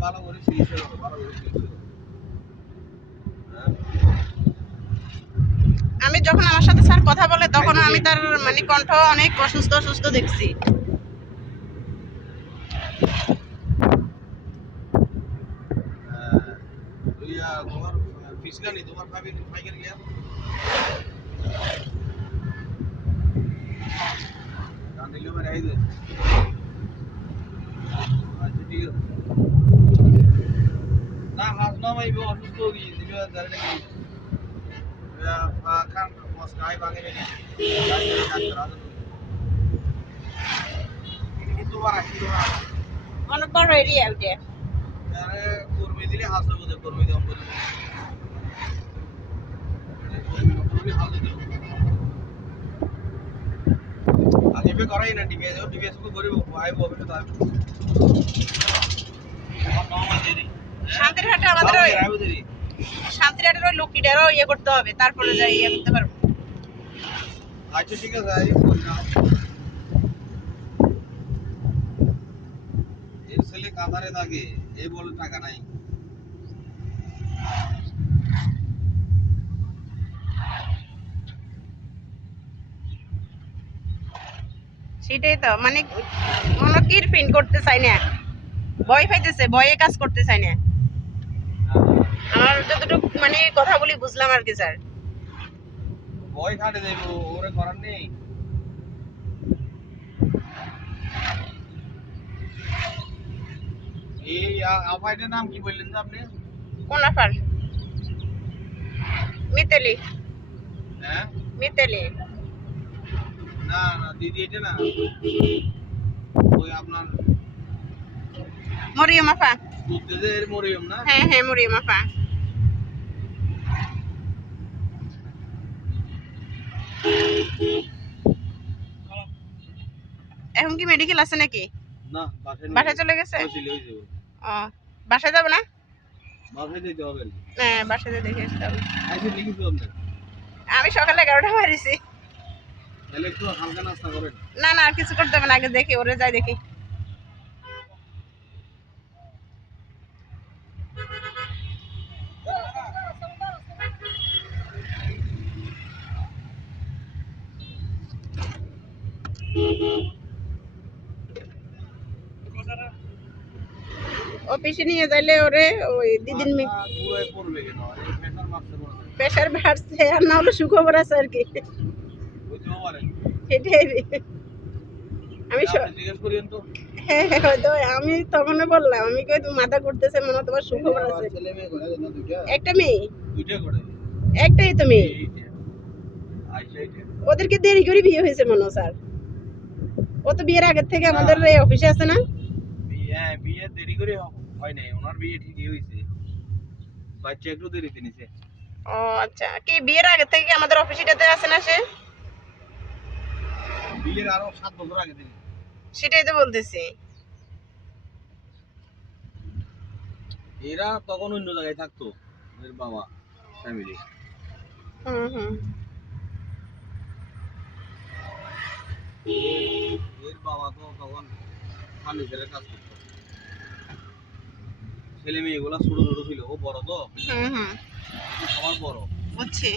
ভালো করে চিকিৎসা ভালো করে চিকিৎসা করো হ্যাঁ? আমি যখন আমার সাথে স্যার কথা বলে তখন আমি তার মানে কণ্ঠ অনেক অসুস্থ অসুস্থ দেখছি। তোমার ফিসকানি তোমার ভাবি ফাইকেল গিয়া দিলে আমার অনেক বড় এরিয়া ওটা কর্মী দিলে বোধ কর্মী দেওয়া আগে করাই না ও টিভিএস को গরিব আইব আমাদের ওই ওই ইয়ে করতে হবে তারপরে যাই ইয়ে করতে পারব। আচ্ছা ঠিক আছে আই করি না। এর ছেলে থাকে এই বলে টাকা নাই। সেটাই তো মানে মনে কিরপিন করতে চাই না। ভয় পাইতেছে ভয়ে কাজ করতে চাই না। আমার যতটুকু মানে কথা বলি বুঝলাম আর কি স্যার। ভয় খাটে দেব ওরে করার নেই। এই আ- নাম কি বললেন আপনি? কোন আফার মিতালি। হ্যাঁ? মিতালি। না না দিদি এটা না। ওই আপনার মরিয়ম আফা দুধের মরিয়ম না? হ্যাঁ হ্যাঁ মরিয়ম আফা এখন কি মেডিকেল আছে নাকি? না বাসায় চলে গেছে। ও বাসায় যাবে না? বাসায় যেতে হবে হ্যাঁ বাসায় দেখে আসতে হবে আমি সকালে এগারোটা মারিছি তাহলে একটু হালকা নাস্তা করেন না না আর কিছু করতে হবে না আগে দেখি ওরে যাই দেখি। অফিসে নিয়ে যাইলে ওরে ওই দিদিন প্রেশার বাড়ছে আর না হলে সুখবর আছে আর কি। সেটাই রে। আমি হ্যাঁ হ্যাঁ হয়তো আমি তখন বললাম আমি কই তুমি মাথা করতেছে মনে তোমার সুখবর আছে। ছেলে মেয়ে করে না দুইটা? একটা মেয়ে? একটাই তো মেয়ে। এইটা আইসা এইটা ওদেরকে দেরি করে বিয়ে হয়েছে মনে স্যার। ও তো বিয়ের আগের থেকে আমাদের এই অফিসে আছে না? বিয়ে দেরি করে হয় নাই ওনার বিয়ে ঠিকই হয়েছে। বাচ্চা একটু দেরিতে নিছে। ও আচ্ছা। কি বিয়ের আগের থেকে আমাদের অফিসটাতে আছে না সে? বিয়ের আরও সাত বছর আগে সেটাই তো বলতেছি। এরা তখন অন্য জায়গায় থাকতো এর বাবা ফ্যামিলি হুম হুম। এর বাবা তো তখন ফার্নিচারের কাজ করতো। ছেলে মেয়েগুলা ছোট ছোট ছিল ও বড় তো। হুম হুম। সবার বড়। বুঝছি।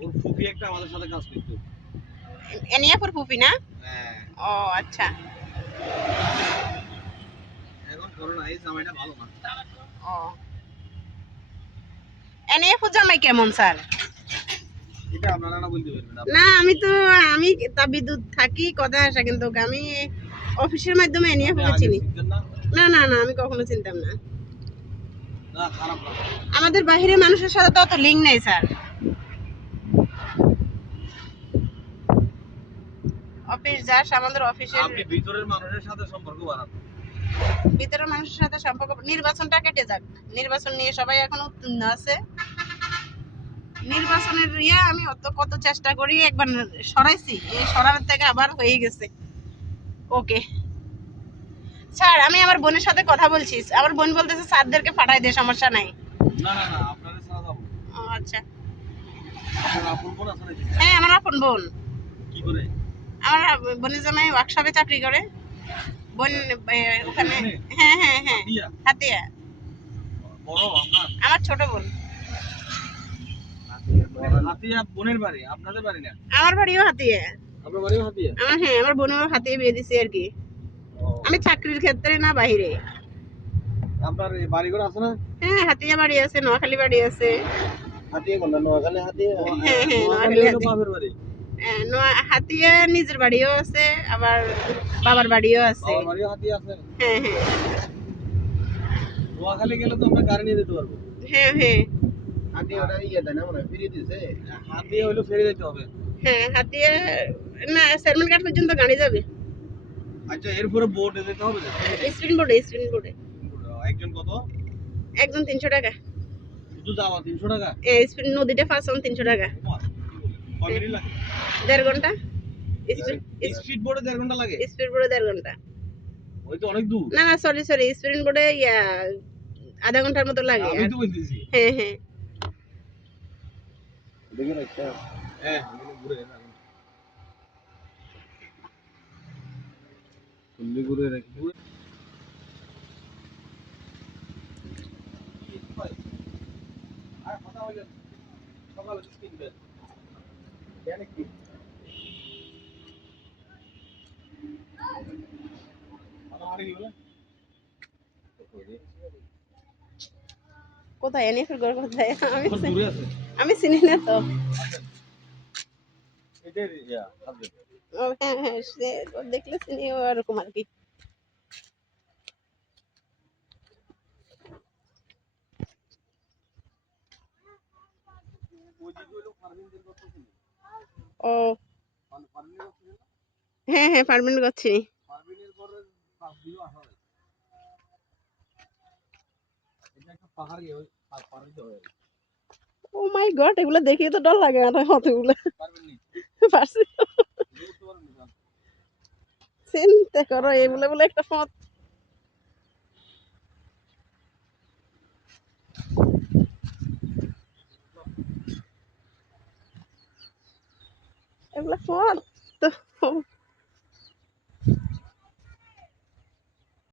ওর ফুপি একটা আমাদের সাথে কাজ করতো। এনিয়াপুর ফুপি না? হ্যাঁ। ও আচ্ছা। এখন করোনা এই জামাইটা ভালো না। ও। এনিয়াপুর জামাই কেমন স্যার? এটা আপনারা না বলতে পারবেন না আমি তো আমি তা বিদ্যুৎ থাকি কথা আসা কিন্তু আমি অফিসের মাধ্যমে এনিয়াপুরকে আগে চিনি। না? না না আমি কখনো চিনতাম না। আমাদের বাহিরে মানুষের সাথে তো অত লিঙ্ক নেই স্যার। অফিস যাস আমাদের অফিসের আপনি ভিতরের মানুষের সাথে সম্পর্ক ভিতরের মানুষের সাথে সম্পর্ক নির্বাচনটা কেটে যাক। নির্বাচন নিয়ে সবাই এখন উত্তীর্ণ আছে। নির্বাচনের ইয়ে আমি অত কত চেষ্টা করি একবার সরাইছি এই সরানোর থেকে আবার হয়ে গেছে। ওকে। স্যার আমি আমার বোনের সাথে কথা বলছি। আমার বোন বলতেছে স্যারদেরকে পাঠাই দে সমস্যা নাই। আচ্ছা। হ্যাঁ আমার আপন বোন। কি করে? আমার বোনের জামাই ওয়ার্কশপে চাকরি করে। বোন ওখানে হ্যাঁ হ্যাঁ হ্যাঁ। হাতিয়া? আমার ছোট বোন। হাতিয়া বোনের বাড়ি আপনাদের বাড়ি না? আমার বাড়িও হাতিয়া। আপনার বাড়িও হাতিয়া? আমার হ্যাঁ আমার বোনও হাতিয়ে বিয়ে দিছি আর কি। আমি চাকরির ক্ষেত্রে না বাইরে। আপনার এই বাড়ি ঘর আছে না? হ্যাঁ হাতিয়া বাড়ি আছে নোয়াখালী বাড়ি আছে। হাতিয়া নোয়াখালী হাতিয়া? হ্যাঁ, হ্যাঁ, নোয়াখালী বাড়ি? হাতিয়া নিজের বাড়িও আছে আবার বাবার বাড়িও আছে। হ্যাঁ হ্যাঁ। নোয়াখালী গেলে তো আমরা গাড়ি নিয়ে যেতে পারব। হ্যাঁ হ্যাঁ। হাতিয়া ওটা ইয়ে দেয় না মানে ফিরে দিছে। হাতিয়া হইল ফেরে যেতে হবে। হ্যাঁ হাতিয়া না সেরমেন্ট ঘাট পর্যন্ত গাড়ি যাবে। আচ্ছা এরপরে যেতে হবে তো? স্পিন বোর্ডে স্পিন বোর্ডে একজন কত? একজন তিনশো টাকা। শুধু যাওয়া তিনশো টাকা? স্পিন নদীটা ফার্স্ট তিনশো টাকা। দেড় ঘণ্টা? স্পিড বোর্ডে দেড় ঘণ্টা লাগে? স্পিড বোর্ডে দেড় ঘণ্টা। ওই তো অনেক দূর। না না সরি সরি স্পিন বোর্ডে ইয়া আধা ঘণ্টার মতো লাগে। আমি তো বলতেছি। হ্যাঁ হ্যাঁ। হ্যাঁ ঘুরে সকালে কিনবেন কোথায়? এনে ফের ঘর কোথায়? আমি আমি চিনি না তো। হ্যাঁ হ্যাঁ দেখলে চিনি ও এরকম আর কি। ও। হ্যাঁ হ্যাঁ পারমানেন্ট করছি ও মাই গড, এগুলো দেখিয়ে তো ডর লাগে নি না চিন্তা করো, এগুলো বলে একটা পথ এগুলো পথ তো